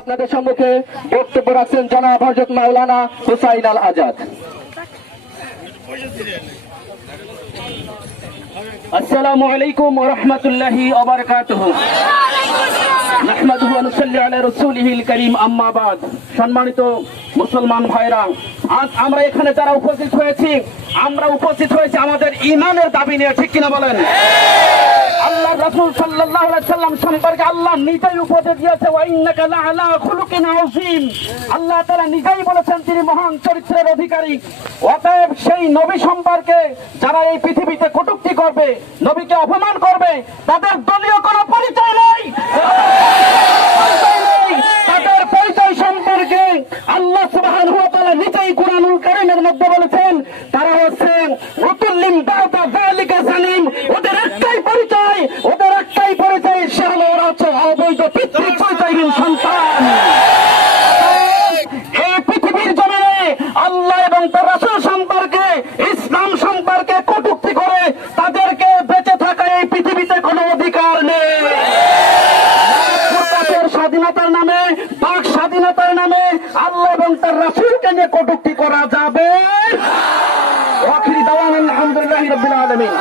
আপনাদের সম্মুখে বক্তব্য রাখছেন মাওলানা হুসাইন আল আজাদ আসসালামু আলাইকুম সম্মানিত মুসলমান ভাইরা, আজ আমরা এখানে যারা উপস্থিত হয়েছি, আমরা উপস্থিত হয়েছি আমাদের ঈমানের দাবি নিয়ে, ঠিক কিনা বলেন? রাসূল আলাইহি সাল্লাম সম্পর্কে আল্লাহ নিজেই উপদেশ দিয়েছে আল্লাহ তাআলা নিজেই বলেছেন, তিনি মহান চরিত্রের অধিকারী। অতএব সেই নবী সম্পর্কে যারা এই পৃথিবীতে কটূক্তি করবে, নবীকে অপমান করবে, তাদের দলীয় কোনো পরিচয় নেই। তাদের পরিচয় সম্পর্কে আল্লাহ সুবহানাহু নিজেই কুরআনুল কারীমের মধ্যে বলেছেন অবৈধ পিতৃ পরিচয়হীন সন্তান। এই পৃথিবীর জমিনে আল্লাহ এবং তার রাসূল সম্পর্কে, ইসলাম সম্পর্কে কটূক্তি করে তাদেরকে বেঁচে থাকা এই পৃথিবীতে কোনো অধিকার নেই। স্বাধীনতার নামে, বাক স্বাধীনতার নামে আল্লাহ এবং তার রাসূলকে নিয়ে কটূক্তি করা যাবে। আলহামদুলিল্লাহি রাব্বিল আলামিন।